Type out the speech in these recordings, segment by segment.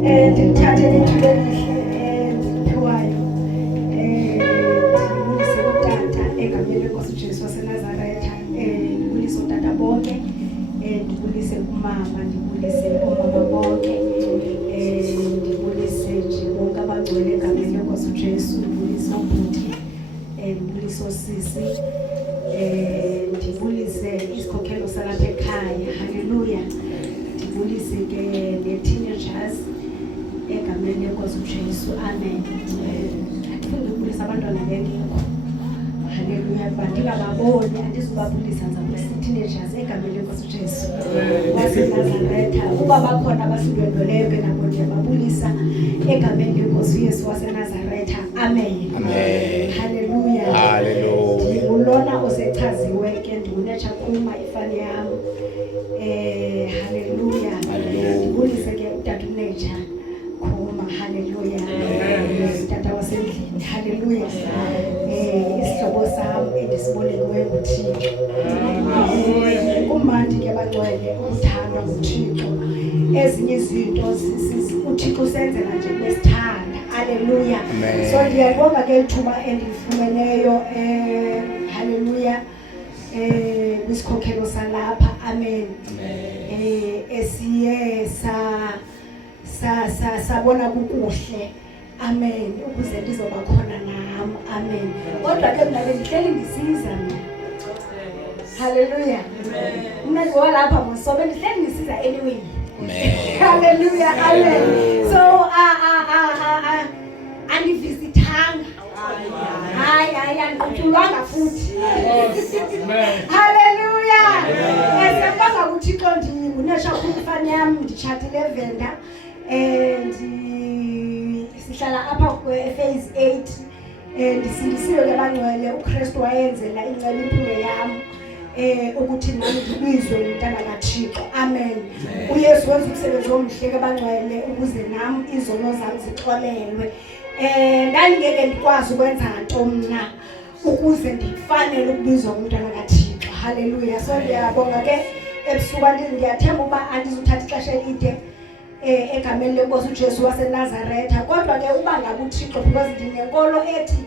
Ndithathe ithuba elihle ndiphiwayo ndibulise utata egameni lenkosi uJesu waseNazaretha, ndibulise utata bonke, ndibulise umama, ndibulise oomama bonke, ndibulise nje bonke abangcwele egameni lenkosi uJesu, ndibulise obhuti, ndibulise osisi, ndibulise isikhokhelo salapha ekhaya, haleluya. Ndibulise ke ne-teenagers egameni lenkosi uJesu, amen. Ndifuna ukubulisa abantwana bengekho, haleluya, ndingababoni andizubabulisa, ndizabulisa i-teenagers egameni lenkosi uJesu waseNazaretha. Uba bakhona abasindwendweleyo ke nabo ndiyababulisa egameni lenkosi uYesu waseNazaretha, amen. Haleluya. Ndingulona osechaziwe ke, ndinguNature Khuma ifani yam, haleluya. Ndibulise ke utata uNature Khuma, haleluya, tata wasendlini, haleluya. Isihlobo sam endisibolekiweyo nguThixo, kumandi ke bangcwele ukuthandwa nguThixo. Ezinye izinto uThixo usenzela nje besithanda, haleluya. So ndiyabonga ke ithuba endifumeneyo, haleluya, kwisikhokhelo salapha, amen. Esiye sabona kukuhle, amen, ukuze ndizoba khona nam, amen. Kodwa ke mna bendihleli ndisiza, haleluya. Mna ndiwalapha mso, bendihleli ndisiza anyway, haleluya, amen. So andivisithanga, hayi andikutshulwanga futhi, haleluya. Siyabonga kuThixo. NguNature Khuma ifani yam, nditshatile eVenda, sihlala apha kwe-phase 8. Ndisindisiwe ke bangcwele, uKristu wayenzela inceba impilo yam, ukuthi nami ndibizwe umntana kaThixo, amen. uYesu wenza umsebenzi omhle ke bangcwele ukuze nami izono zami zixolelwe. Ndandingeke ndikwazi ukwenza nto mna ukuze ndifanele ukubizwa umntana kaThixo, haleluya. So ndiyabonga ke ebusuku, ndiyathemba uba andizuthatha ixesha elide egameni lenkosi uJesu waseNazaretha. Kodwa ke uba ngabe uThixo, because ndinenkolo ethi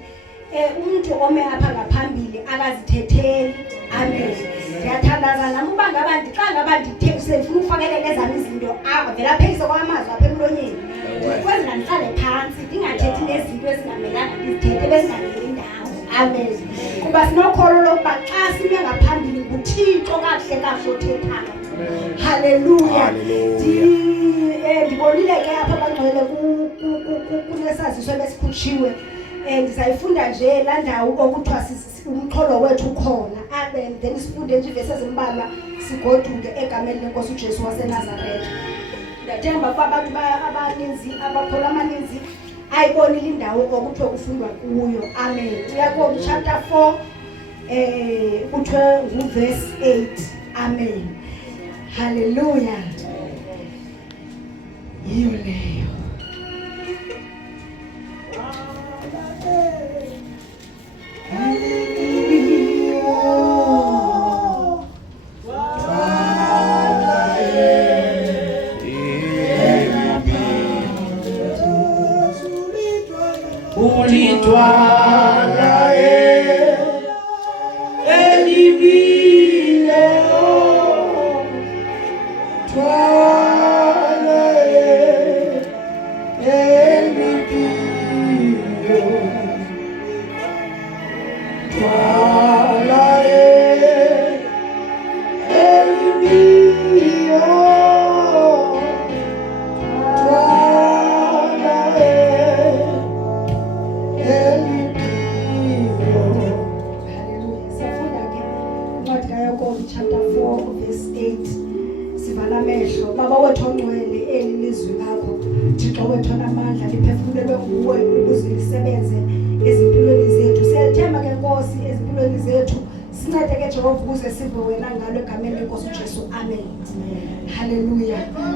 umuntu ome apha ngaphambili akazithetheli, amen. Ndiyathandaza nami uba ngaba xa ngaba ndithe ndifuna ufakelela ezam izinto avela phelise kwamazwi apha emlonyeni, kwenza ndihlale phantsi ndingathethi nezinto ezingamelanga ndizithethe, bezingameli ndawo, amen. Kuba sinokholo lokuba xa sime ngaphambili nguThixo kakuhle othethayo, haleluya. Ndibonile ke apha bangcwele kunesaziso ebesikhutshiwe, ndizayifunda nje laa ndawo okuthiwa umxholo wethu ukhona, amen. Then sifunde nje ivesi ezimbalwa sigoduke egameni lenkosi uJesu waseNazaretha. Ndiyathemba ukuba abantu abaninzi, abakholwa amaninzi ayibonile indawo okuthiwa kufundwa kuyo, amen. Uyakobe chapter 4 kuthiwe nguverse 8, amen, haleluya. Yiyo leyo.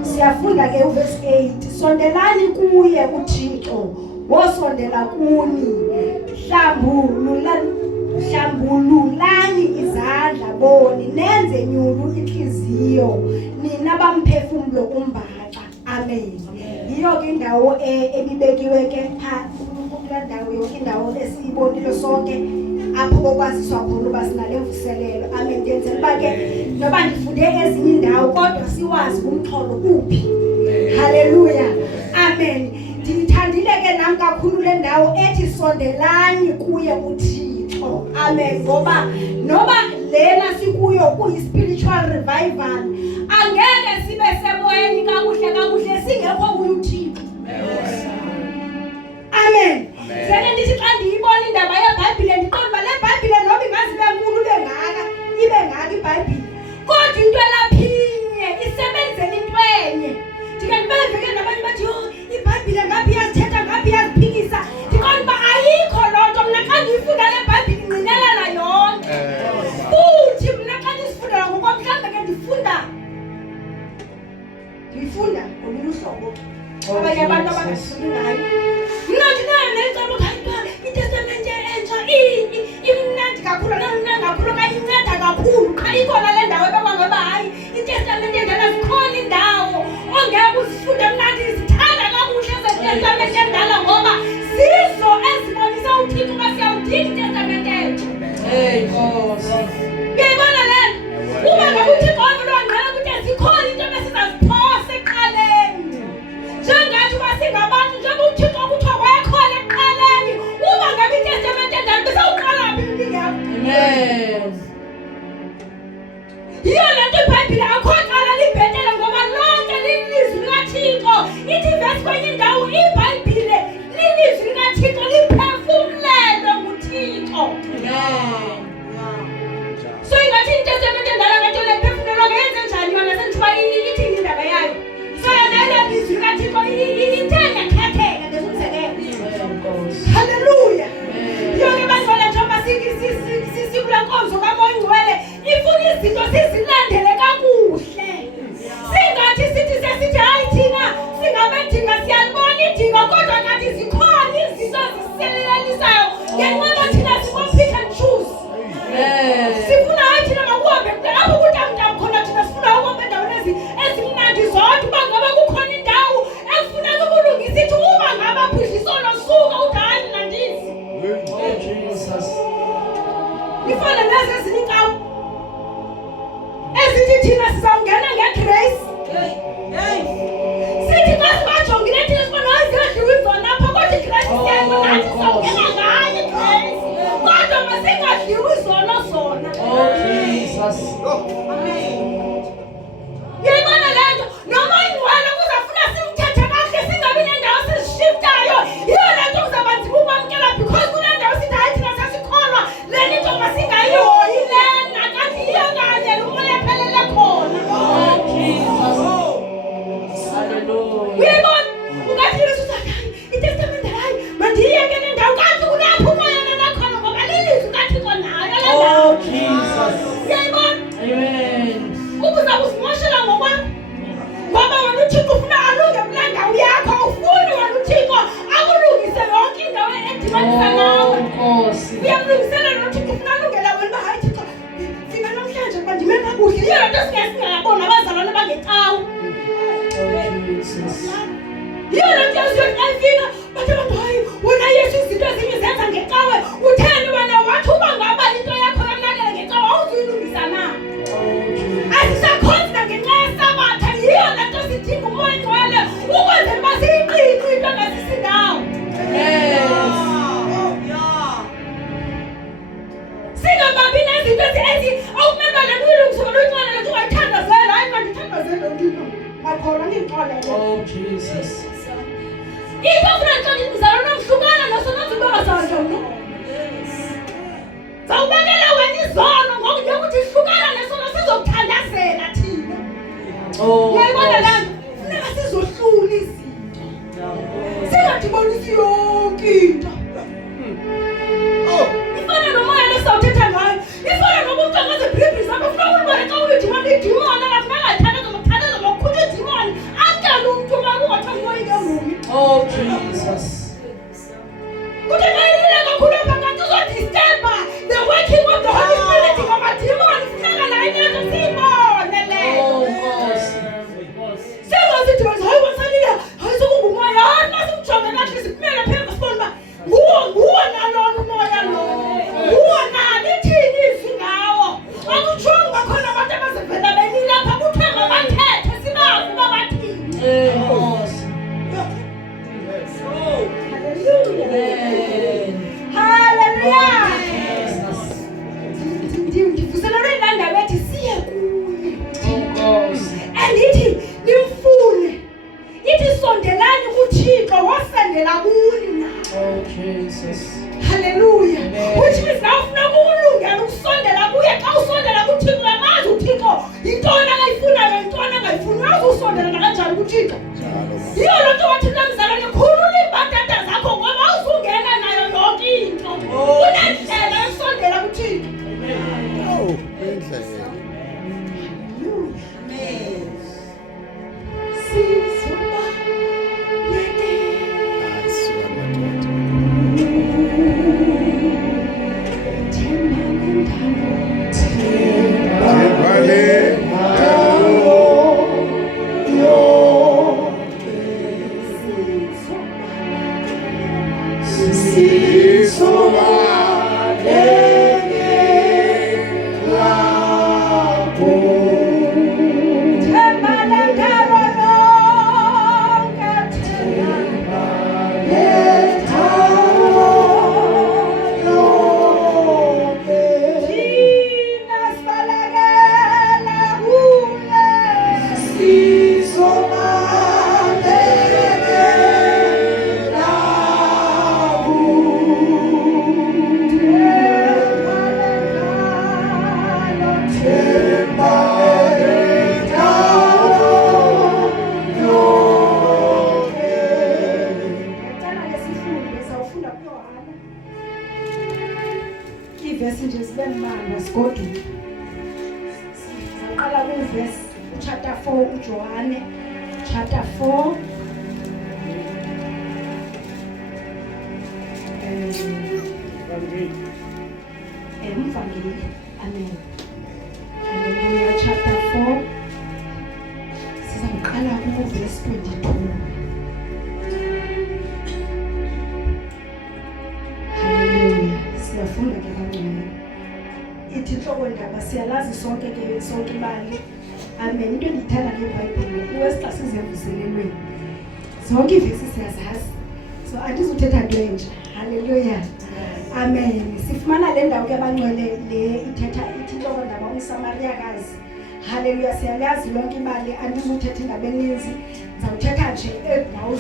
Siyafunda ke uverse 8, sondelani kuye uThixo, wosondela kuni, hlambululani izandla boni, nenze nyulu inhliziyo, nina bamphefumulo umbaxa, amen. yiyo ke indawo ebibekiwe ke kula ndawo yonke indawo esiyibonile sonke apho bokwaziswa khona uba sinale mvuselelo. Amen. Ngenzela uba ke noba ndifunde ezinye indawo kodwa siwazi umxholo kuphi. Haleluya. Amen. Ndiyithandile ke nam kakhulu le ndawo ethi sondelani kuye uThixo. Amen. Ngoba noba lena sikuyo kuyi-spiritual revival, angeke sibe semoyeni kakuhle singekho kuye uThixo. Amen. Sele ndithi xa ndiyibona indaba yeBhayibhile ndiqonda uba le Bhayibhile noba ingazibe nkulu ibe ngaka iBhayibhile, kodwa into elaphinye isebenzela into enye. Ndike ndibeveke nabanye bathi yho iBhayibhile ngaphi iyazithetha ngaphi iyaziphikisa. Ndiqonda uba ayikho loo nto. Mna xa ndiyifunda le Bhayibhile ingqinelana yonke. Futhi mna xa ndizifundela ngokwamhlawumbe ke ndiyifunda ngolunye uhlobo abanye abantu abangazifundi ngayo. Mna ndinayo necebo khayiba iTestamente entsha imnandi kakhulu namnandi kakhulu okanye inceda kakhulu. Qha ikhona le ndawo ebakwangoba hayi iTestamente endala zikhona indawo ongeke uzifunde. Mnandi zithanda kakuhle zeTestamente endala ngoba zizo ezibonisa uThixo uba siyawudinga iTestamente entsha. Uyayibona le nto? Uba ngabe uThixo wangqala ukuthi zikhona into ebesizaziphosa ekuqaleni. Njengathi uba singabantu njengoba uThixo kuthiwa wayekhona ekuqaleni, uba ngabe iTestamente endala besawuqala phi ingekho. Amen. Yiyo le nto iBhayibhile akho qala libhetele ngoba lonke lilizwi likaThixo. Ithi verse kwenye indawo iBhayibhile lilizwi likaThixo liphefumlelwe nguThixo. So ingathi iTestamente endala ngathi le phefumlelwa ngenze njani yona senithiba ithini indaba yayo. So yona ile lizwi likaThixo ithenge khetheka ngesumzekelo. Haleluya. Yonke bantwana njengoba sikula nkonzo kaMoya Ngcwele ifuna izinto sizilandele kakuhle. Singathi sithi sesithi hayi thina singabedinga siyalibona idinga kodwa ngathi zikhona izinto ziselelanisayo ngenxa thina sibo-pick and choose. Sifuna hayi thina makuhambe apho kutamtam khona thina sifuna ukuhamba endaweni ezimnandi zodwa. Uba ngaba kukhona indawo ekufuneka ukulungisa ithi uba ngaba phuhliso losuka uthi hayi mna ndizi. Ifana nezi ezinye inkawu ezithi thina sizawungena ngegrace. Sithi xa sibajongile thina sibona hayi ziyadliwa izona apha kodwa igrace siyayo nathi sizawungena ngayo igrace. Kodwa masingadliwi izona zona. Uyayibona le nto? noMoya Ngcwele kuzafuna simthethe kakuhle singabi nendawo sizishiftayo. Yiyo le nto kuzawuba nzima ukwamkela because kule ndawo sithi hayi thina sesikholwa lena into masingayihoyi lena kanti yiyo kanye umoya ephelele khona. Uyayibona? Ungathi Yesu uzathi hayi iTestamente hayi mandiyiyeke le ndawo kanti kulapho umoya lena khona ngoba lilizwi kaThixo nayo le ndawo. Uyayibona? Ubuza uzimoshela ngokwakho ngoba wena uThixo ufuna alunge kule ndawo yakho. Ufuni wena uThixo akulungise yonke indawo edibanisa nawe. Uyamlungisela noThixo ufuna alungela wena uba hayi Thixo fika namhlanje uba ndime kakuhle. Yiyo le nto singaboni abazalwane bangecawu. Yiyo le nto yaziyona ayifika bathi abantu hayi wena Yesu izinto ezinye zenza ngecawe. Utheni wena wathi uba ngaba into yakho yamnakele ngecawe awuzuyilungisa na? Asisakhonza ngenxa yesabatha. Yiyo le nto sidinga uMoya Ngcwele ukwenzela uba siyiqiqi into ngesisindawo. Singabambi nezinto ezi awumele uba le nto uyilungise wena uyixolele nto ungayithandazela. Hayi mandithandazele ndino makhona ndiyixolele. Into ofuna ndixolele mzala nomhlukana nosonozibazandla mna. Zawubekela wena izono ngoku nje ukuthi hlukana nesono sizokuthandazela thina. Uyayibona la nto? Funeka sizohlula izinto. Singadibonisi yonke into. Ifana nomoya lesawuthetha ngayo. Ifana nomuntu angazebhibhi zakho funeka ulibone xa ulidimana idimoni akafuneka athandaza ngokuthandaza ngokukhutha idimoni. Akala umntu uma kungathiwa umoya ikemumi. Kuthi ngayilile kakhulu apha kanti uzodisturba the working of the Holy Spirit ngamadimoni. Funeka nayo into siyibone leyo. Singazidibanisa hayi wasalile hayi sokungu sinje sibe manje sigoduke. Sizaqala kuverse chapter 4 uJohane chapter 4 Evangeli. Amen. Hallelujah. Chapter 4 sizaqala kuverse 22. Hallelujah. Siyafunda ke kancane. Ithi inhloko ndaba siyalazi sonke ke sonke ibali. Amen. Into endiyithanda ngeBhayibhile iwesta sizevuselelweni. Zonke ivesi siyazazi. So andizuthetha nto entsha. Hallelujah. Amen. Sifumana le ndawo ke bangcwele le ithetha ithi inhloko ndaba umSamariyakazi. Hallelujah. Siyayazi lonke imali andizuthetha indaba eninzi. Ngizawuthetha nje edawo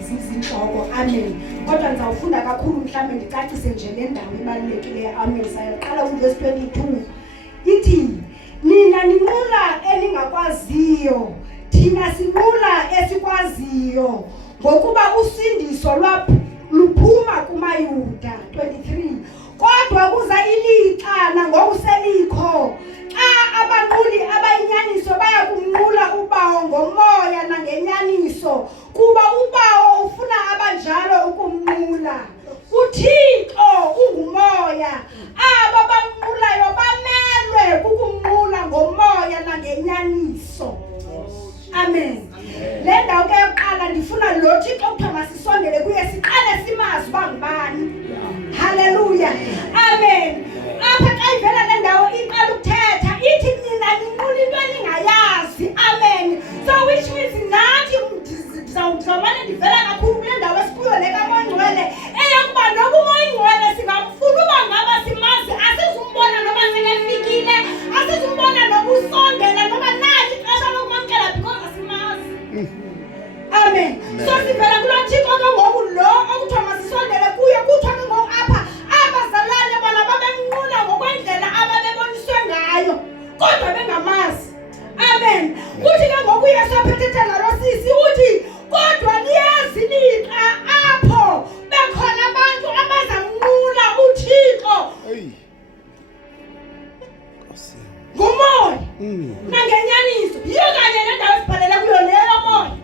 izinhloko. Amen. Kodwa ngizawufunda kakhulu mhlawumbe ndicacise nje le ndawo ibalulekileyo. Amen. Sayaqala kuverse 22. Ithi nina ninqula elingakwaziyo, thina sinqula esikwaziyo, ngokuba usindiso luphuma kumaYuda. 23. Kodwa kuza ilixa nangokuselikho xa abanquli abayinyaniso baya kumnqula uBawo ngomoya nangenyaniso, kuba uBawo ufuna abanjalo ukumnqula. uThixo ungumoya, aba bamnqulayo bamelwe kukumnqula ngomoya nangenyaniso. Amen. Le ndawo ke yokuqala ndifuna lo Thixo kuthiwa masisondele kuye siqale simazi uba ngubani. Hallelujah. Amen. Apha xa ivela le ndawo iqala ukuthetha ithi nina ninqula into eningayazi. Amen. So which means nathi ndizawumane ndivela kakhulu kule ndawo esikuyo lekaMoyingcwele eyokuba noba uMoyingcwele singamfuna uba ngaba simazi, asizumbona noba selefikile, asizumbona noba usondela noba nathi ixesha lokumamkela because asimazi. Amen. So sivela kulo Thixo ke ngoku lo okuthiwa masisondele kuye kuthiwa ke ngoku apha abazalwane bona babemnqula ngokwendlela ababeboniswe ngayo kodwa bengamazi. Amen. Uthi ke ngoku Yesu aphethe ngalo sisi uthi kodwa liyazi lixa apho bekhona abantu abazamnqula uThixo ngomoya nangenyaniso. Yiyo kanye le ndawo esibhalela kuyo leyo moya.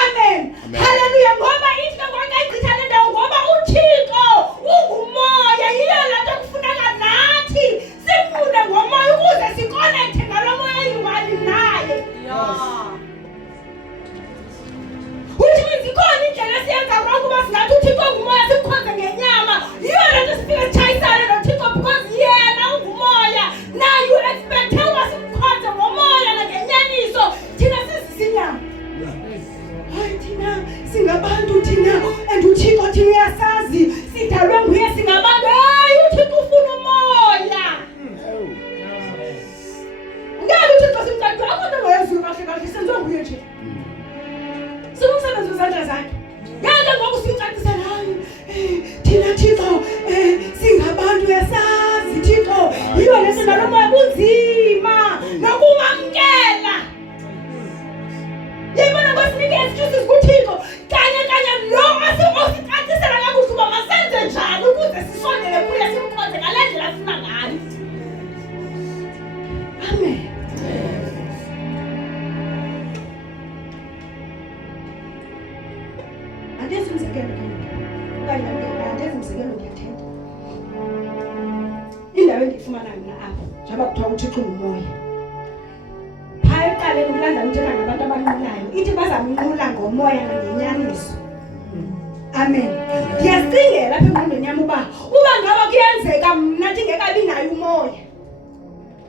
Amen. Hallelujah. Ngoba ithi ke ngoku ayichitha le ndawo ngoba uThixo ungumoya. Yiyo le nto kufuneka nathi simnqule ngomoya ukuze sikonekte ngalo moya eyi-one naye. Which means ikhona indlela siyenza ngayo ukuba singathi uThixo ungumoya simkhonze ngenyama. Yiyo le nto sifike sitshayisane noThixo because yena ungumoya. Now you expect uba simkhonze ngomoya nangenyaniso thina sisinyama. Hayi thina singabantu thina and uThixo thina uyasazi sidalwe nguye singabantu. Hayi uThixo ufuna umoya. Ngeke uThixo simcacise akho nto ngoyeziyo kahle kahle senziwa nguye nje. Sinomsebenzi wezandla zakhe. Ngeke ngoku simcacisele hayi thina Thixo singabantu uyasazi Thixo. Yiyo le nto nalo moya bunzima nokumamkela. Yebona ngosinike excuses kuThixo kanye lo asicacisela kakuhle uba masenze njani ukuze sisondele kuye simkhonze ngale ndlela afuna ngayo. Amen. Andezi umzekelo ndiyathetha. Indawo endiyifumana mna apho njengoba kuthiwa uThixo ngumoya. Phaya ekuqaleni kulanda uthetha ngabantu abanqulayo ithi bazamnqula ngomoya nangenyaniso. Amen. Ndiyazicingela apha engqondweni yam uba ngaba kuyenzeka mna ndingekabi nayo umoya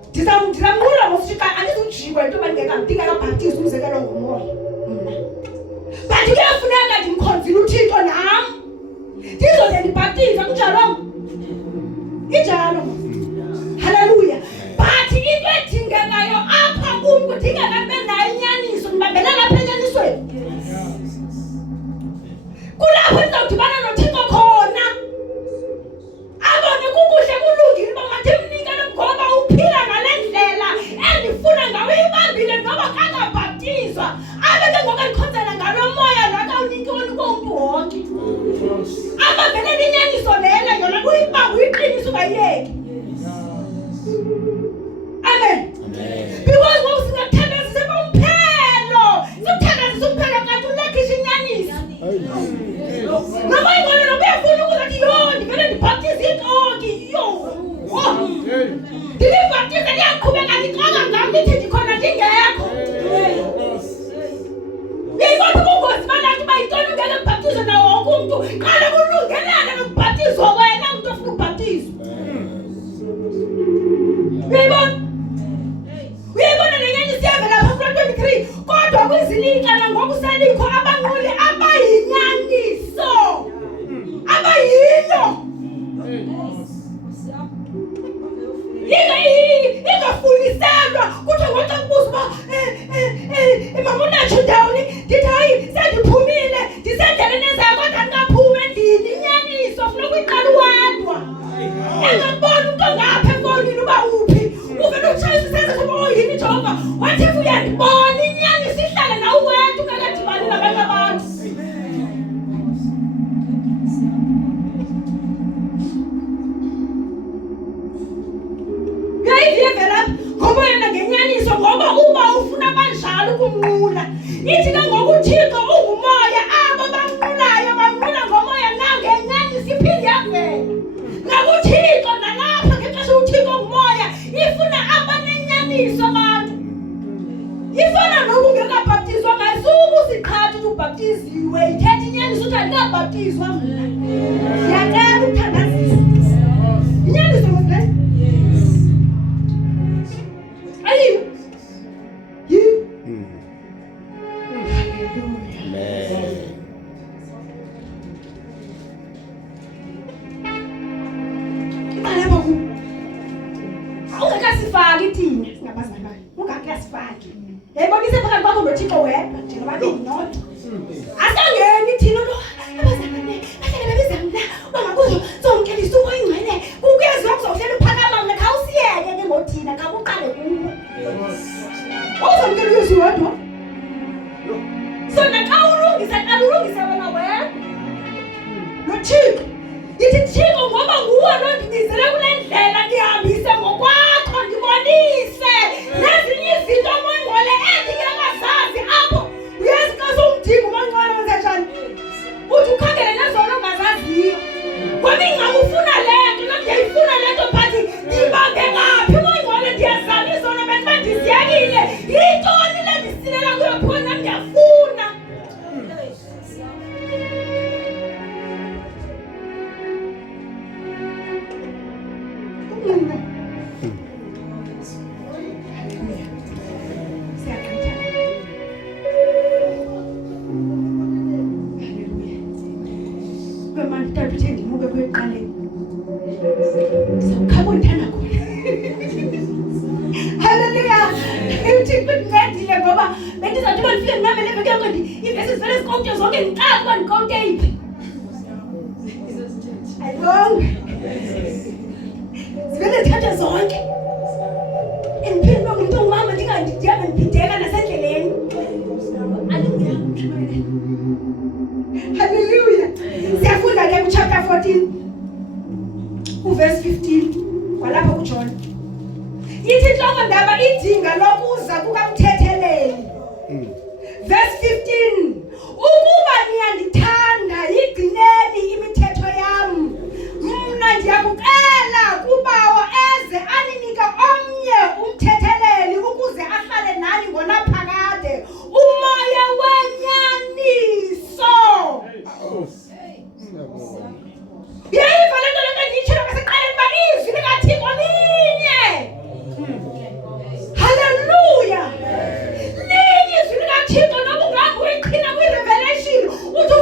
ndizamnqula ngositshixa andizujikwa into yoba ndingekabhaptizwa umzekelo ngomoya mna. But kuyafuneka ndimkhonzile uThixo nam ndizode ndibhaptize kunjalo. Injalo. Hallelujah. But into edingekayo apha kum kudingeka kube nayo inyaniso. Ndibambelela apha enyanisweni. Kulapho ndizawudibana noThixo khona abone kukuhle kulungile uba mandimnikele ngoba uphila ngale ndlela endifuna ngayo ibambile noba kangabhaptizwa abe ke ngoku alikhonzela ngalo moya nakawunikoni komntu wonke. Abambelela inyaniso lele yona uyibamba uyiqinisa ungayiyeki. Noma ingane nobuyafuna ukuthi yoni vele ndibhaptize inkonki yo. Ndibhaptize ndiyaqhubeka ngixoka ngami nithi ndikhona ndingekho. Yeyibona ubungozi balapha bayitona ungeke ubhaptize nawo wonke umuntu. Qala kulungelana nokubhaptizwa wena umuntu ofuna ukubhaptizwa. Uyayibona lenyani siyave lapha ku-23 kodwa kwizilikana ngokuselikho abanquli abayinyaniso abayilo ingafuniselwa kuthiwa ngoxa kubuza uba mama unatsho ndawoni ndithi hayi sendiphumile ndisendleleni ezayo kodwa ndingaphumi endlini inyaniso funa ukuyiqala uwadwa engakubona umntu ongapha efowunini uba uphi uvele utshayisa isenzeko uba oyini Jehova wathi if uyandibona inyaniso ihlale nawe wedwa ungekadibani nabanye abantu. Ngoba yena ngenyaniso ngoba uba ufuna banjalo ukumnqula ithi ke ngokuthixo ungumoya abo bamnqulayo bamnqula ngomoya nangenyaniso iphinde yavela nakuthixo nalapha ngexesha uthixo ngumoya ifuna abanenyaniso abantu ifana noba ungekabhaptizwa ngasuku usiqhatha ukuthi ubhaptiziwe ithetha inyaniso ukuthi andikabhaptizwa mna ndiyacela ukuthandazisa inyaniso ngokule. Ungakasifaki thina singabazali bakhe ungakasifaki yayibonise phakathi kwakho nothixo wedwa njengababini nodwa asangeni thina lo abazalwane bahlele bebiza mna bangakuzo zonkelisa umoyingcwele kukuyaziwa kuzofela uphakama mna khawusiyeke ke ngothina kakuqale kuwe uzamkela uyesu wedwa sona xa ulungisa wena wedwa nothixo ithi thixo ngoba nguwe nondibizele kule ndlela ndihambise ngokwakho ndibonise nezinye izinto omongcwele endingekazazi apho uyazi xa sowumdinga umongcwele wenza njani uthi ukhangele nezona ongazaziyo ngoba ingakufuna le nto ndiyayifuna le nto phathi ndibambe ngaphi umongcwele ndiyazama izona bendiba ndiziyekile yintoni le ndisilela kuyo phona ndiyafuna. Hallelujah. Uthixo ndincedile ngoba bendizathi uba ndifike ndinamele eveke yonke iivesi zivele zikowunte zonke ndiqala uba ndikowunte yiphi. Ayibonge. Zivele zithathe zonke. Endiphinde uba ngumntu ongumama ndingandidiyabe ndibhideka nasendleleni. Hallelujah. Siyafunda ke kuchapter 14 uverse 15 kwalapha kuJohn. Ithi inhloko ndaba idinga lokuza kukamthetheleli. Verse 15 ukuba niyandithanda yigcineni imithetho yam mna ndiyakucela kubawo eze aninike omnye umthetheleli ukuze ahlale nani ngonaphakade umoya wenyaniso. Yayiva le nto lento ndiyitshilo kwasekuqaleni uba izwi likaThixo linye. Hallelujah. Linye izwi likaThixo noba ungabe uyiqhina kwi-Revelation uthi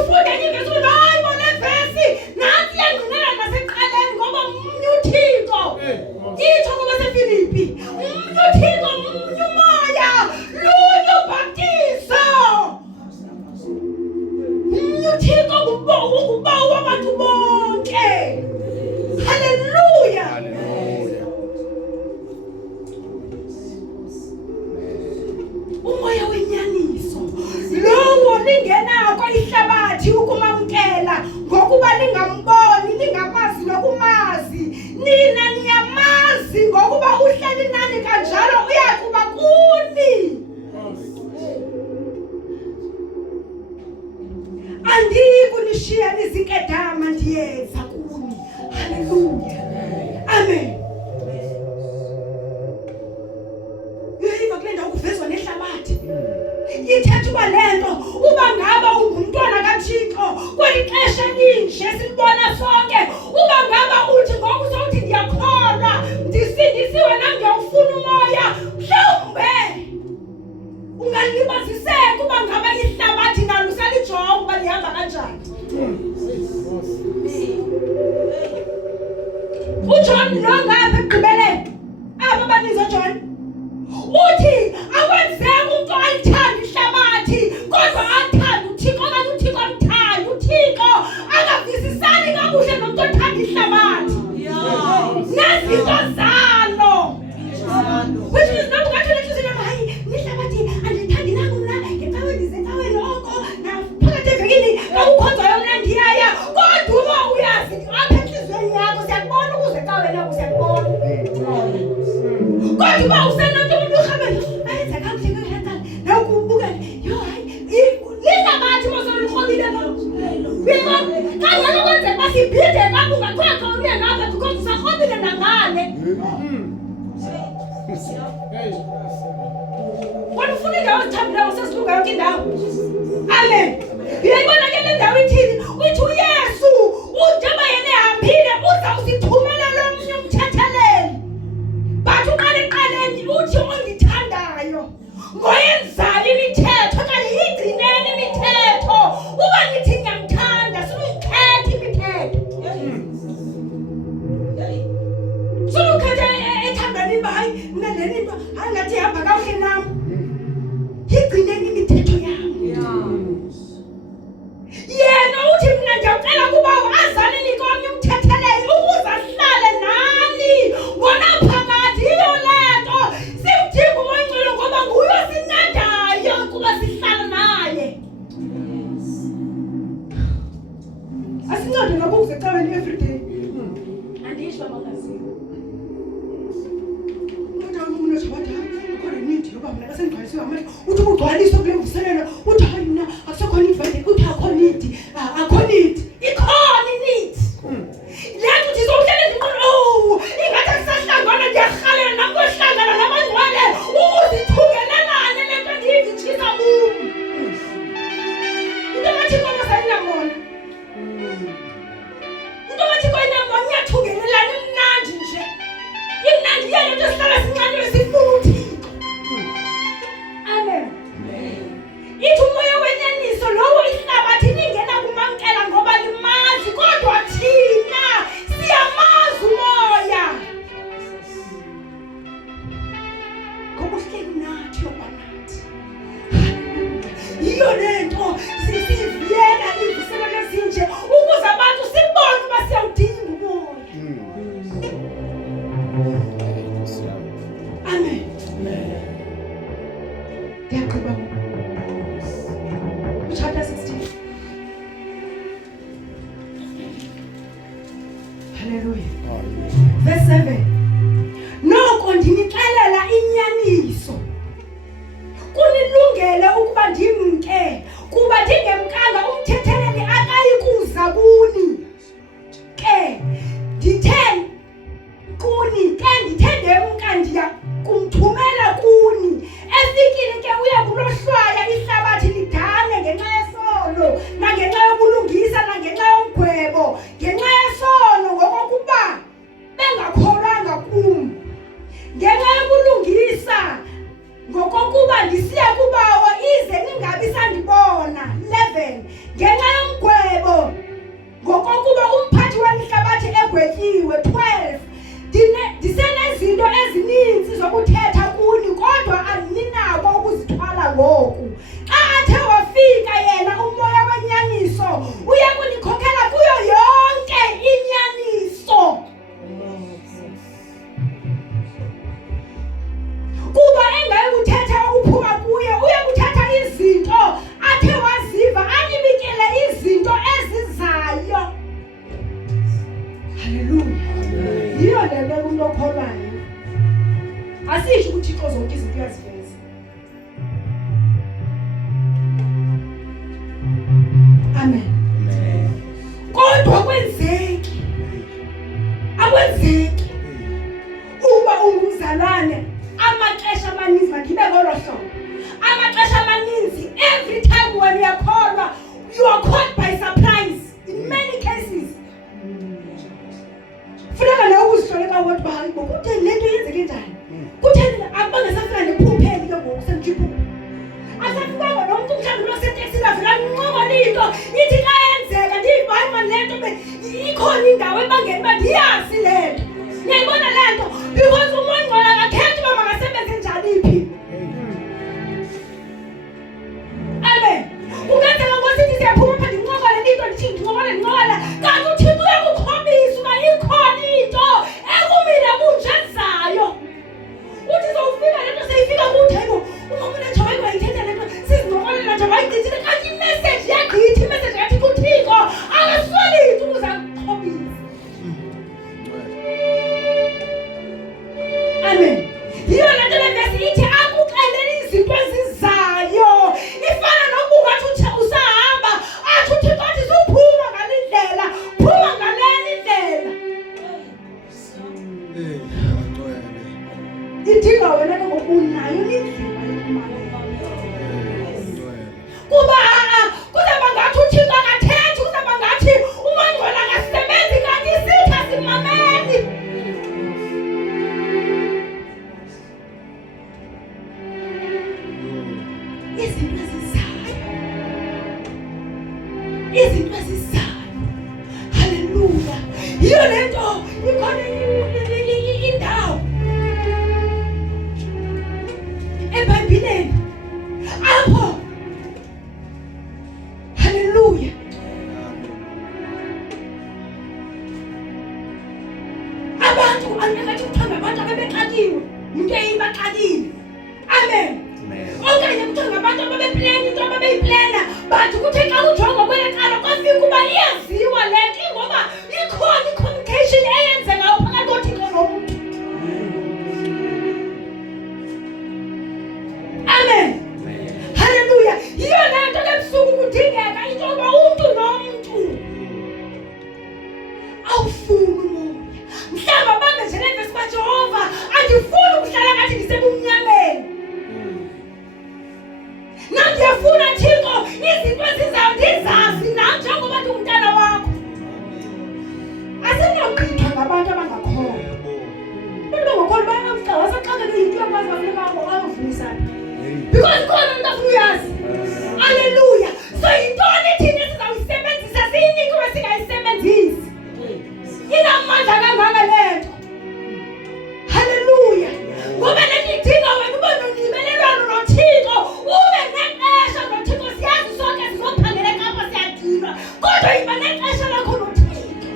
andikunishiya nizinkedama ndiyeza kuni. Haleluya. Amen. Uyayiva kule ndawo kuvezwa nehlabathi. Ithetha uba lento uba ngaba ungumntwana kaThixo kweli xesha elinje silibona sonke, uba ngaba uthi ngoku sowuthi ndiyakholwa ndisindisiwe nangiyawufuna umoya, mhlawumbe ungalibaziseka uba ngaba ihlabathi nalo usalijonga uba lihamba kanjani. uJohn lo ngapha ekugqibeleni aba baninzi uJohn uthi akwenzeka umuntu ayithanda ihlabathi kodwa athanda uThixo, okanye uThixo amthanda uThixo akavisisani kakuhle nomuntu othanda ihlabathi nezinto zalo, which is not ngathi lenhliziyo yami hayi ihlabathi andithandi nangu mna ngecawe ndizencaweni oko naphakathi evekini akukhonzayo mna ndiyaya, kodwa uba uyazi apha enhliziyweni yakho siyakubona ukuze ecaweni yakho siyakubona, kodwa uba usenanto umuntu uhambe ayenza kakuhle kuyayenza nakubuka yo hayi lihlabathi mosolurhobile kangaka kwenzeka basibhide kabu ngakwakho uye ngapha because usarhobile nangane. Wena ufuna indawo ezithambileyo sesilunga yonke indawo. Amen. Uyayibona ke le ndawo ithini? Uthi uYesu njengoba yena ehambile uzawusithumela lo mnye umthetheleli. But uqale eqaleni uthi ongithandayo ngoyenzayo imithetho okanye yigcineni imithetho. Uba ngithi ngiyamthanda sinuyikhetha imithetho. Sunukhetha ethandani ba hayi mina leni into hayi ngathi ihamba kakuhle nami. Yigcineni imithetho yami. Yena uthi mina ngiyacela kuba azane nikomnye umthetheleli ukuze ahlale nani ngonaphakade. Yiyo lento simdinga uMoya ngoba nguye osincedayo kuba sihlala naye. Asincede ngokuze ecaweni every day. Andisho abakaziyo. Umuntu ojabathi ukhona need yoba mina kasengigcwalisiwe amandla. Uthi ugcwaliswe kule mvuselelo uthi hayi mina akusekho need vele uthi akho need. Akho need. Ikhona need. Lento uthi sokuhlala endinqondo ingathi akusahlangana ndiyahalela nakuhlangana nabangcwele ukuzithungelelane lento ndiyivitshisa kum. Into ngathi kona sayinamona. Into ngathi kona ngiyathungelelana imnandi nje. Imnandi yena into sihlala sincane sifuna uThixo. Amen. Ithi umoya wenyaniso lowo ihlabathi lingena kumamkela ngoba limazi, kodwa thina siyamazi umoya. Ngoba uhleli nathi yobanathi. Yiyo lento sisiviyela ivuselelo ezinje ukuze abantu sibone uba siyawudinga umoya. Amen. Ndiyagqiba chapter 16. Hallelujah. Verse 7. Noko ndinixelela inyaniso. Kunilungele ukuba ndimke kuba ndingemkanga umthetheleli akayikuza kuni. Ke ndithe ndemka ndiya kumthumela kuni. Efikile ke uya kulohlwaya ihlabathi lidane ngenxa yesono nangenxa yobulungisa nangenxa yomgwebo, ngenxa yesono ngokokuba bengakholwanga kum, ngenxa yobulungisa ngokokuba ndisiya kubawo ize ningabi sandibona. 11. Ngenxa yomgwebo ngokokuba umphathi welihlabathi egwetyiwe. 12. Ndisenezinto ezininzi zokuthetha kuni kodwa aninako ukuzithwala ngoku. Xa athe wafika yena umoya wenyaniso uya kunikhokhela kuyo yonke inyaniso. Kuba engayi kuthetha okuphuma kuye, uya kuthetha izinto athe waziva, anibikele izinto ezizayo. Haleluya. Yiyo lento umuntu okholwayo. Asisho ukuthi uThixo zonke izinto uyaziveza. Amen. Yiyo lento ikhona indawo eBhayibhelini apho haleluya abantu angathi uthanda abantu abebexakiwe into eyibaxakile amen okanye kuthanda abantu ababeplana into ababeyiplana but kuthe xa ujonga kwelaqala kwafika uba iyaziwa le nto ngoba ikhona i-communication eyenzekayo phakathi koThixo nomntu amen haleluya yiyo le nto lebusuku kudingeka into yoba umntu nomntu awufuni umoya mhlawumbi abambe nje nevesi kaJehova andifuni ukuhlala ngathi ndisebumnyameni nam ndiyafuna Thixo izinto ezizayo ndizazi nam njengoba ndingumntana wakho asinogqithwa ngabantu abangakhoyo abantu abangakhoyo bayamcawa asaxakele yinto yakwazi bafuneka ayovunisana because khona into afuna uyazi haleluya so yintoni thina esizawuyisebenzisa siyinikwe singayisebenzisi inamandla kangaka lento haleluya ngoba lento idinga wena ube nonxibelelwano noThixo ube nexesha noThixo siyazi sonke sizophangela kapha siyadinwa kodwa yiba nexesha lakho noThixo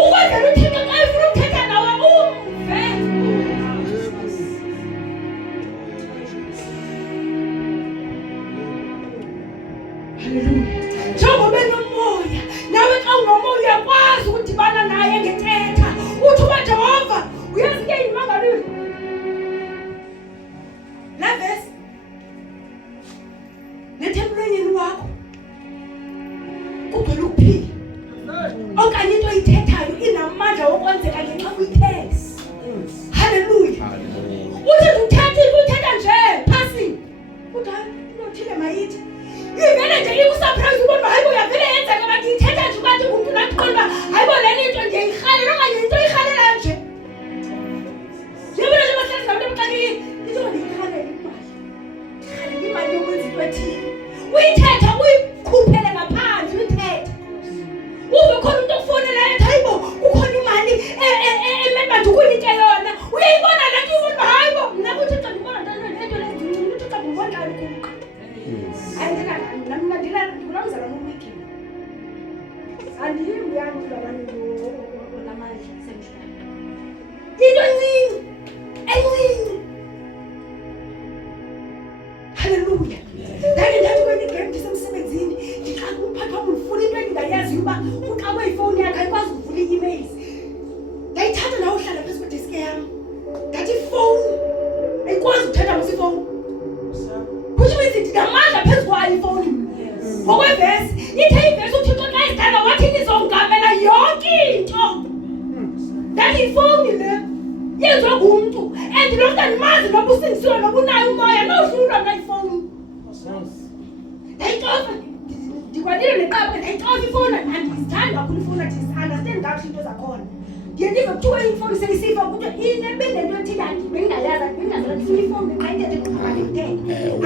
ukwenzela uThixo xa efuna ukuthetha nawe umve haleluya njengoba enomoya nawe xa unomoya uyakwazi ukudibana naye ngethetha uthi uba Jehova uyazi ke imangalile la vesi nethemlonyeni wakho kugcwele ukuphila okanye into oyithethayo inamandla wokwenzeka ngenxa uyithetha haleluya uthi uthetha nje phasi uthi unothile mayithi ivele nje ikusurprise ubona hayi uyavele yenzeka kanti ithetha nje kanti umuntu naqonda hayi bona into ngiyirhalela okanye into oyirhalela nje yebona nje bahlezi ngabantu abaqalile into ngiyirhalela imali yokwenza into ethile uyithetha uyikhuphele ngaphandle uyithetha ube khona umuntu okufonela ethi hayibo kukhona imali emele bantu kunike yona uyayibona le nto ubona hayibo mna kuthi xa ndibona ntana lento lezincinci uthi xa ndibona kuqa ndinamzala nomwiki andiyimbi yangu labantu onamandla semhlaba into encinci haleluya ndake ndathi kwenye igame ndisemsebenzini ndixaka umphathi wam ndifuna into endingayazi uba uxakwe ifowuni yakhe ayikwazi ukuvula ii-emails ndayithatha nawe uhlala phezu kwedeski yam ndathi ifowuni ayikwazi ukuthetha musifowuni which means ndinamandla phezu kwayo ifowuni ngokwevesi ithe ivesi uThixo xa izithanda wathi ndizongamela yonke into ndathi ifowuni le yenziwa ngumntu and lo mntu andimazi noba usindisiwe noba unayo umoya nohlulwa mna ifowuni ndayitofa ndikwalile neqaba ndayitofa ifowuni andizithandi kakhulu ifowuni andiunderstand kakuhle into zakhona ndiye ndive kuthiwa ifowuni seyisifa kuthiwa benento ethile bendingayazi bendingazala ndifuna ifowuni xa ithethe kuqakalitheke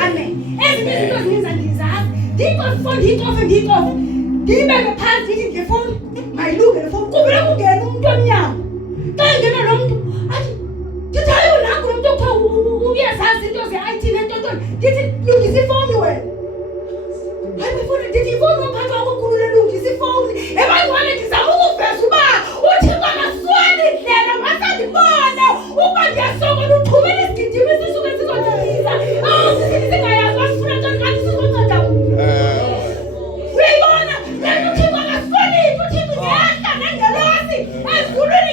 amen ezinye izinto zininzi andizazi ndiyitofe ndiyibeke phantsi ndithi ngefowuni mayilunge le fowuni kubile kungena umntu omnyama xa ingena lo mntu athi ndithi hayo nangu lo mntu okuthiwa uyazazi into ze-IT nentontoni ndithi lungisa ifowuni wena hayi ifowuni ndithi ifowuni womphathi wakho omkhulu lelungisa ifowuni ebantwana ndizama ukuveza uba uThixo akaswali ndlela wasandibona ukuba ndiyasokola uthumela isigidimi sisuke sizondibisa sisithi singayazi wasifuna ntoni kanti sizonceda uyayibona lento uThixo akaswali uThixo ngehla nengelosi ezulwini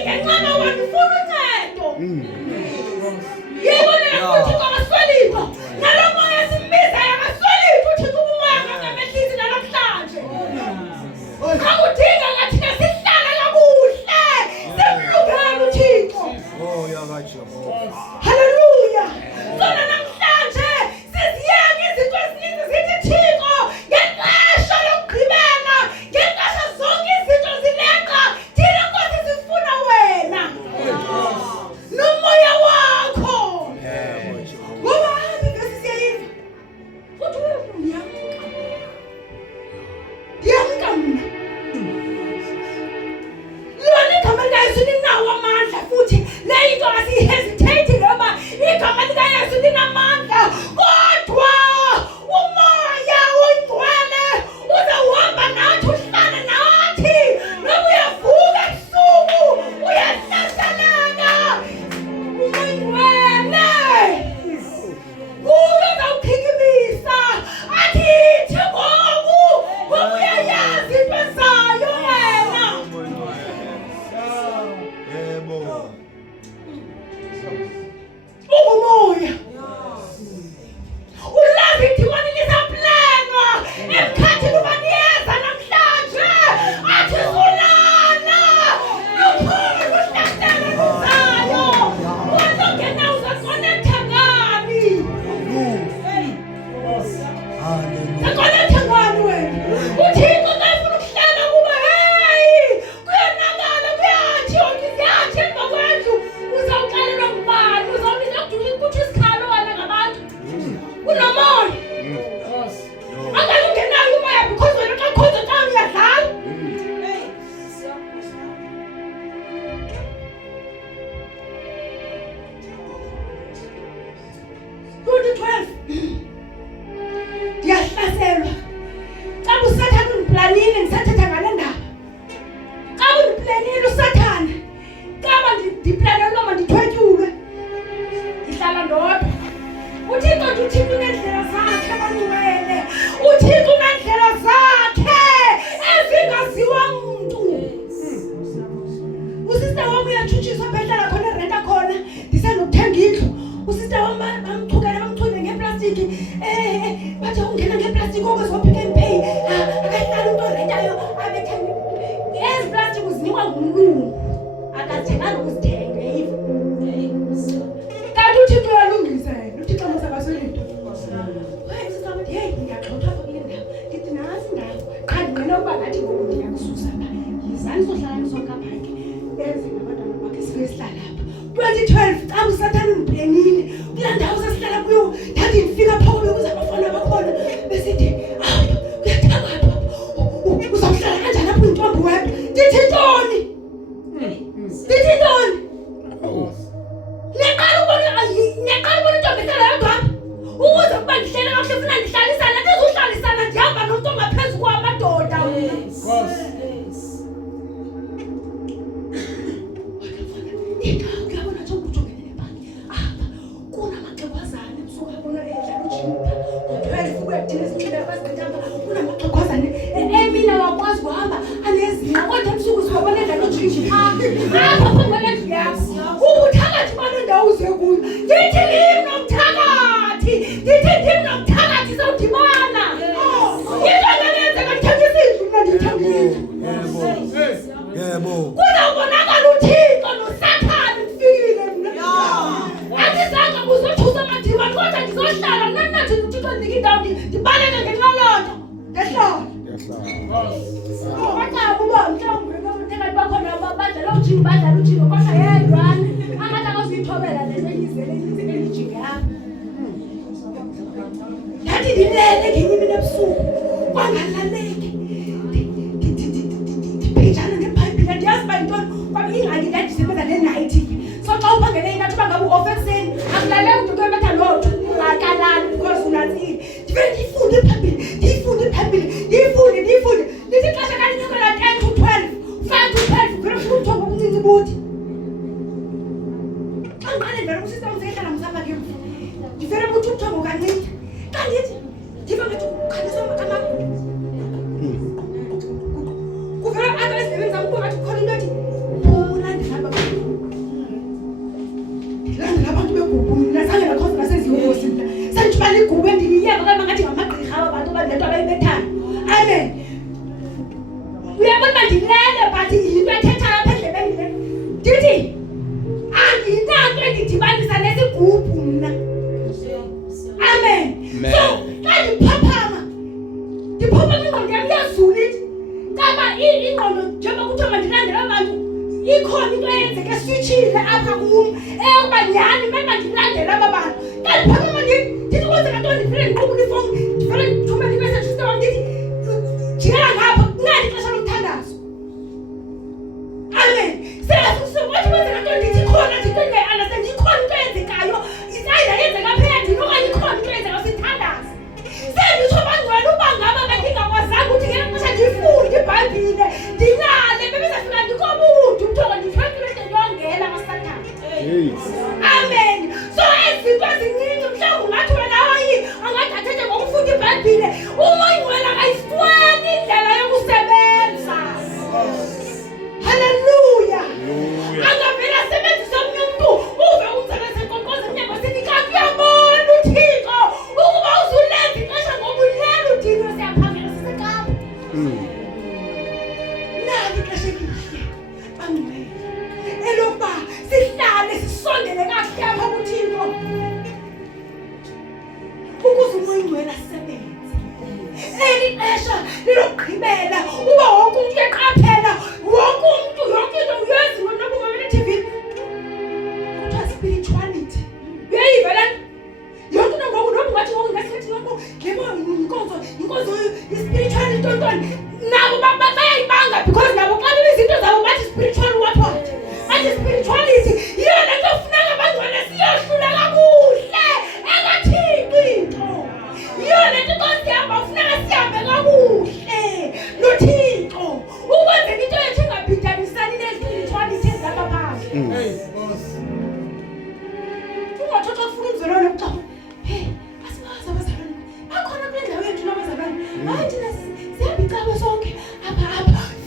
nizohlala nizokapha ke. Benze nabantwana bakhe sihlala lapha. 2012 xa usathana ungibhenile. Kula ndawo sesihlala kuyo. Ndathi ngifika phakathi bekuza abafana bakhona besithi, "Hayi, uyathakapha. Uzawuhlala kanjani lapho intombi wakho?" Ndithi ntoni? Ndithi ntoni? Neqala ubona intombi ehlala yodwa. Ukuze kuba ndihlele kakuhle ufuna ndihlalisana, ndizohlalisana ndihamba nomntu ongaphezu kwamadoda. Uyabona nje ukujongene nebhanki. Apha kunamaxhegwazane ebusuku abona edlala ujimpa. Ngo-12 kuyadina izinhlelo abazigqitanga. Kunamaxhegwazane emina wakwazi kuhamba anezinqa kodwa ebusuku sibabona edlala ujimpa. Apha phambi kwendlu yakho. Ubuthakathi bale ndawo uze kuyo. Ndithi nomthakathi. Sawudibana. Yinto nenzeka ndithengisa izwi mna ndithengisa. Yebo. Kuzawubonakala uThixo noSathane kufikile mna. Andizange kuzothusa amadimoni kodwa ndizohlala mna nathi uThixo ndinika indawo ndibaleke ngenxa lonto. Ngehlala. Kodwa uba mhlawumbi bathekathi bakhona badlala ujingo kodwa yedwana. Angathi akazuyithobela le neyizele ijingo yami. Ndathi ndilele ngenye imini ebusuku kwangalaleki. Ndibhejana neBhayibhile ndiyazi uba yintoni kwaba ingxaki ndandisebenza ne-night. So xa uphangele ingathi uba ngabe u-off ekuseni akulaleki umntu kuyobetha loo ungakalali because unatsile. Ndibe ndiyifunde iBhayibhile. Ndithi xesha kandinyukela 10 to 12, 5 to 12 vele umthombo omncinci buthi. Xa ngiqale vele usista umzehlala msapha ke mfu. Ndivele buthi umthombo kancinci. Kandithi ndiva ngathi ukukhalisa kuvela apha ezisebenza ukuba ngathi kukhona into ethi ulandela abantu begubhu mna zange nakhoza naseziyongozi mna sendibala igubhu endiliyeva kama ngathi ngamagqirha aba bantu bandento abayibethayo. Amen. Uyabona uba ndilele but yinto ethethayo apha endlebeni le. Ndithi andinanto endidibanisa nesigubhu mna. Amen. So xa ndiphaphama ingqondo yam iyazulile kaba ingqondo njengoba kuthiwa mandilandela abantu ikhona into eyenzeka eswitshile apha kum eyokuba nyhani meba ndilandela aba bantu. Xa ndiphaphama ndithi kwenzeka ntoni ndivele ndiqubula ifowuni ndivele ndithumele imesejhi sister wam ndithi jikela ngapha kungathi ixesha lokuthandazo. Amen. Wathi kwenzeka ntoni ndithi ikhona nje into endiyiunderstand ikhona into eyenzekayo isayida yenzeka phela ndini okanye ikhona into eyenzeka sithandaza. Senditsho bangcwele uba ngaba bendingakwazanga ukuthi ngelo xesha ndifunde iBhayibhile ndilale bebezafika ndikobude umthoko ndifakile ndiyongela kaSathane. Amen. So ezinto ezininzi mhlawumbi ungathi wena hayi angathi athethe ngokufunda iBhayibhile umoyingcwele akayisweli indlela yokusebenza. Haleluya. Angavele asebenzise omnye umntu uve umsebenzi enkonkoza emnyango sithi kanti uyabona uThixo ukuba uzulenza ixesha ngobulelo udini siyaphangela sisekapa. Nali ixesha elihle bangcwele elokuba sihlale sisondele kakuhle apha kuThixo ukuze umoyingcwele asebenze. Eli xesha lilokugqibela uba wonke umntu uyaqaphela wonke umntu yonke into uyazi noba ungabona TV kuthiwa spirituality. Uyayivela yonke into ngoku noba ungathi ngoku ngasithi yonke lebo inkonzo i-spirituality tontoni nabo bayayibanga because nabo xa bebezinto zabo bathi spiritual what bathi spirituality yiyo le nto funeka bangcwele siyohlula kakuhle engathixo into. Yiyo le nto xa sihamba funeka sihambe kakuhle noThixo ukwenzela into yethu ingabhidanisani ne-spirituality ezapha phandle. Ungathothi ukufuna umzalwane kuxa asibazi abazalwane bakhona kule ndawo yethu nabazalwane hayi thina sihamba icawe sonke apha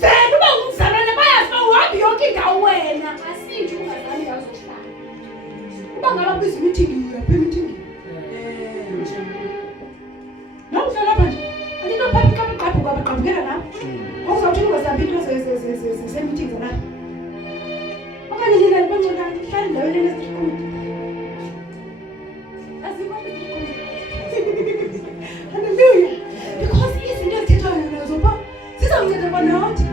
vele uba ngumzalwane bayazi uba uhambe yonke indawo wena asinje ungazali indawo zokuhlala uba ngaba biza imithingi yapha emithingi nomhlala apha nje andinophapha iqabugqabhuka abagqabukela nam ngokuzawuthi ungazihambi into zemithingi zalapha okanye nina libonconana ndihlala endaweni eneziqudi. Hallelujah. Because izinto ezithethwayo nazo pha zizawunceda kwanathi.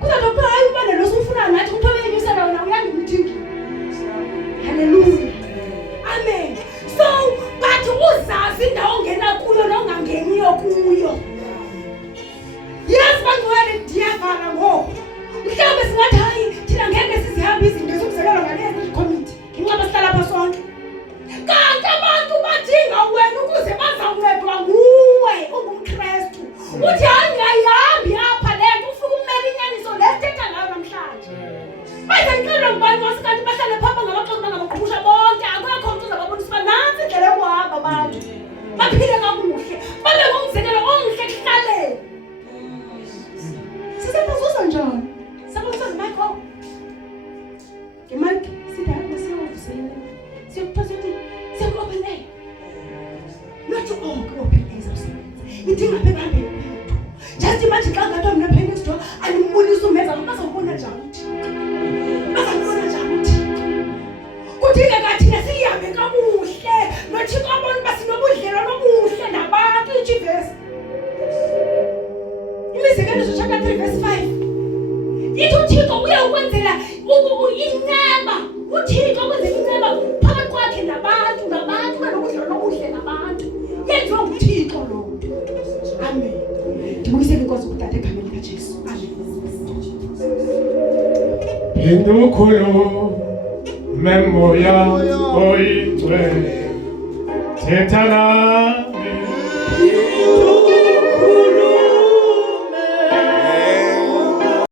Kuzawuthi kanjani? Sabonisa Michael. Imike sidala siyovusela. Siyokuphasethi siyokuopen air. Not all open airs awusebenza. Idinga phela phambili kwethu. Just imagine xa ngathi mina phela isidwa alimbulisa umeza bazobona njani uthi. Bazobona njani uthi. Kudingeka thina sihambe kakuhle. Nothixo abone basinobudlelwano obuhle nabantu iJesu. Imizekeliso chapter 3 verse 5. Yithi uThixo uyakwenzela inyama. uThixo wenza inyama phakathi kwakhe nabantu banokudlelwano obuhle nabantu. Yenziwa nguThixo lo nto. Amen. Ndibuyisele inkosi kudade egameni likaJesu. Amen. Indukhulu memoya oyingcwele thetha